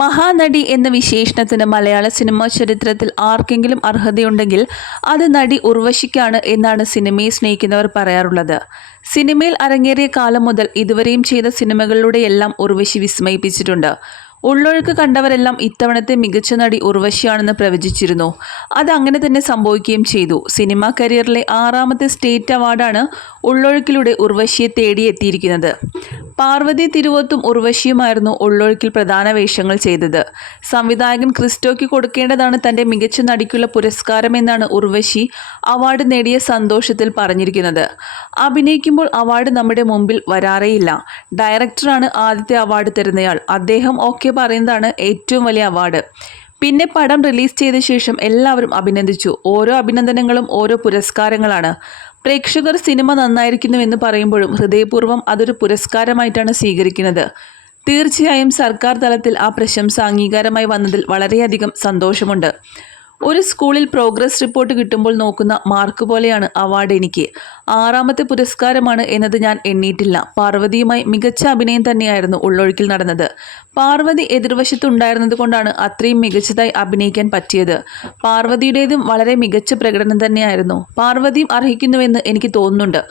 മഹാനടി എന്ന വിശേഷണത്തിന് മലയാള സിനിമാ ചരിത്രത്തിൽ ആർക്കെങ്കിലും അർഹതയുണ്ടെങ്കിൽ അത് നടി ഉർവശിക്കാണ് എന്നാണ് സിനിമയെ സ്നേഹിക്കുന്നവർ പറയാറുള്ളത്. സിനിമയിൽ അരങ്ങേറിയ കാലം മുതൽ ഇതുവരെയും ചെയ്ത സിനിമകളിലൂടെയെല്ലാം ഉർവശി വിസ്മയിപ്പിച്ചിട്ടുണ്ട്. ഉള്ളൊഴുക്ക് കണ്ടവരെല്ലാം ഇത്തവണത്തെ മികച്ച നടി ഉർവശിയാണെന്ന് പ്രവചിച്ചിരുന്നു. അത് അങ്ങനെ തന്നെ സംഭവിക്കുകയും ചെയ്തു. സിനിമാ കരിയറിലെ ആറാമത്തെ സ്റ്റേറ്റ് അവാർഡാണ് ഉള്ളൊഴുക്കിലൂടെ ഉർവശിയെ തേടിയെത്തിയിരിക്കുന്നത്. പാർവതി തിരുവത്തും ഉർവശിയുമായിരുന്നു ഉള്ളൊഴുക്കിൽ പ്രധാന വേഷങ്ങൾ ചെയ്തത്. സംവിധായകൻ ക്രിസ്റ്റോയ്ക്ക് കൊടുക്കേണ്ടതാണ് തന്റെ മികച്ച നടിക്കുള്ള പുരസ്കാരം എന്നാണ് ഉർവശി അവാർഡ് നേടിയ സന്തോഷത്തിൽ പറഞ്ഞിരിക്കുന്നത്. അഭിനയിക്കുമ്പോൾ അവാർഡ് നമ്മുടെ മുമ്പിൽ വരാറേയില്ല. ഡയറക്ടറാണ് ആദ്യത്തെ അവാർഡ് തരുന്നയാൾ. അദ്ദേഹം ഓക്കെ പറയുന്നതാണ് ഏറ്റവും വലിയ അവാർഡ്. പിന്നെ പടം റിലീസ് ചെയ്ത ശേഷം എല്ലാവരും അഭിനന്ദിച്ചു. ഓരോ അഭിനന്ദനങ്ങളും ഓരോ പുരസ്കാരങ്ങളാണ്. പ്രേക്ഷകർ സിനിമ നന്നായിരിക്കുന്നു എന്ന് പറയുമ്പോഴും ഹൃദയപൂർവം അതൊരു പുരസ്കാരമായിട്ടാണ് സ്വീകരിക്കുന്നത്. തീർച്ചയായും സർക്കാർ തലത്തിൽ ആ പ്രശംസ അംഗീകാരമായി വന്നതിൽ വളരെയധികം സന്തോഷമുണ്ട്. ഒരു സ്കൂളിൽ പ്രോഗ്രസ് റിപ്പോർട്ട് കിട്ടുമ്പോൾ നോക്കുന്ന മാർക്ക് പോലെയാണ് അവാർഡ് എനിക്ക്. ആറാമത്തെ പുരസ്കാരമാണ് എന്നത് ഞാൻ എണ്ണിയിട്ടില്ല പാർവതിയുമായി മികച്ച അഭിനയം തന്നെയായിരുന്നു ഉള്ളൊഴുക്കിൽ നടന്നത്. പാർവതി എതിർവശത്തുണ്ടായിരുന്നത് കൊണ്ടാണ് അത്രയും മികച്ചതായി അഭിനയിക്കാൻ പറ്റിയത്. പാർവതിയുടേതും വളരെ മികച്ച പ്രകടനം തന്നെയായിരുന്നു. പാർവതിയും അർഹിക്കുന്നുവെന്ന് എനിക്ക് തോന്നുന്നുണ്ട്.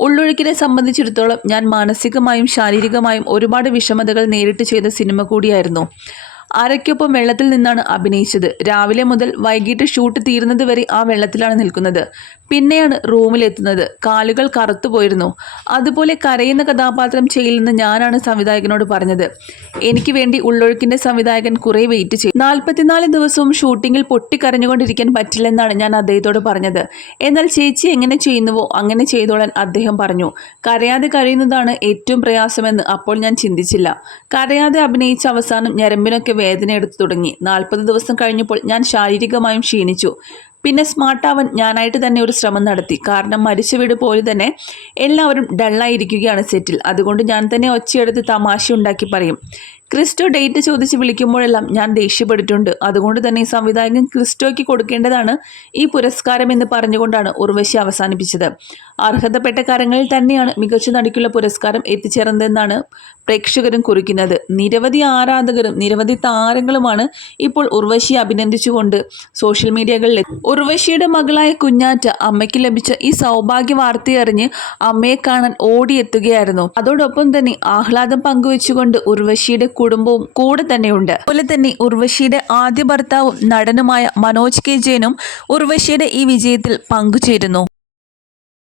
ഉള്ളൊഴുക്കിനെ സംബന്ധിച്ചിടത്തോളം ഞാൻ മാനസികമായും ശാരീരികമായും ഒരുപാട് വിഷമതകൾ നേരിട്ട് ചെയ്ത സിനിമ കൂടിയായിരുന്നു. അരയ്ക്കൊപ്പം വെള്ളത്തിൽ നിന്നാണ് അഭിനയിച്ചത്. രാവിലെ മുതൽ വൈകിട്ട് ഷൂട്ട് തീരുന്നത് വരെ ആ വെള്ളത്തിലാണ് നിൽക്കുന്നത്. പിന്നെയാണ് റൂമിലെത്തുന്നത്. കാലുകൾ കറുത്തുപോയിരുന്നു അതുപോലെ കരയുന്ന കഥാപാത്രം ചെയ്യില്ലെന്ന് ഞാനാണ് സംവിധായകനോട് പറഞ്ഞത്. എനിക്ക് വേണ്ടി ഉള്ളൊഴുക്കിന്റെ സംവിധായകൻ കുറേ വെയിറ്റ് ചെയ്തു. നാൽപ്പത്തിനാല് ദിവസവും ഷൂട്ടിങ്ങിൽ പൊട്ടിക്കരഞ്ഞുകൊണ്ടിരിക്കാൻ പറ്റില്ലെന്നാണ് ഞാൻ അദ്ദേഹത്തോട് പറഞ്ഞത്. എന്നാൽ ചേച്ചി എങ്ങനെ ചെയ്യുന്നുവോ അങ്ങനെ ചെയ്തോളാൻ അദ്ദേഹം പറഞ്ഞു. കരയാതെ കഴിയുന്നതാണ് ഏറ്റവും പ്രയാസമെന്ന് അപ്പോൾ ഞാൻ ചിന്തിച്ചില്ല. കരയാതെ അഭിനയിച്ച അവസാനം ഞരമ്പിനൊക്കെ വേദന എടുത്തു തുടങ്ങി. നാൽപ്പത് ദിവസം കഴിഞ്ഞപ്പോൾ ഞാൻ ശാരീരികമായും ക്ഷീണിച്ചു. പിന്നെ സ്മാർട്ടാവാൻ ഞാനായിട്ട് തന്നെ ഒരു ശ്രമം നടത്തി. കാരണം മരിച്ച വീട് പോലെ തന്നെ എല്ലാവരും ഡള്ളായിരിക്കുകയാണ് സെറ്റിൽ. അതുകൊണ്ട് ഞാൻ തന്നെ ഒച്ചയെടുത്ത് തമാശ ഉണ്ടാക്കി പറയും. ക്രിസ്റ്റോ ഡേറ്റ് ചോദിച്ച് വിളിക്കുമ്പോഴെല്ലാം ഞാൻ ദേഷ്യപ്പെട്ടിട്ടുണ്ട്. അതുകൊണ്ട് തന്നെ സംവിധായകൻ ക്രിസ്റ്റോയ്ക്ക് കൊടുക്കേണ്ടതാണ് ഈ പുരസ്കാരം എന്ന് പറഞ്ഞുകൊണ്ടാണ് ഉർവശി അവസാനിപ്പിച്ചത്. അർഹതപ്പെട്ട കാര്യങ്ങളിൽ തന്നെയാണ് മികച്ച നടിക്കുള്ള പുരസ്കാരം എത്തിച്ചേർന്നതെന്നാണ് പ്രേക്ഷകരും കുറിക്കുന്നത്. നിരവധി ആരാധകരും നിരവധി താരങ്ങളുമാണ് ഇപ്പോൾ ഉർവശിയെ അഭിനന്ദിച്ചുകൊണ്ട് സോഷ്യൽ മീഡിയകളിൽ ഉർവശിയുടെ മകളായ കുഞ്ഞാറ്റ അമ്മയ്ക്ക് ലഭിച്ച ഈ സൗഭാഗ്യ വാർത്തയറിഞ്ഞ് അമ്മയെ കാണാൻ ഓടിയെത്തുകയായിരുന്നു. അതോടൊപ്പം തന്നെ ആഹ്ലാദം പങ്കുവെച്ചുകൊണ്ട് ഉർവശിയുടെ കുടുംബവും കൂടെ തന്നെയുണ്ട്. അതുപോലെ തന്നെ ഉർവശിയുടെ ആദ്യ ഭർത്താവും നടനുമായ മനോജ് കെ ജയനും ഉർവശിയുടെ ഈ വിജയത്തിൽ പങ്കുചേരുന്നു.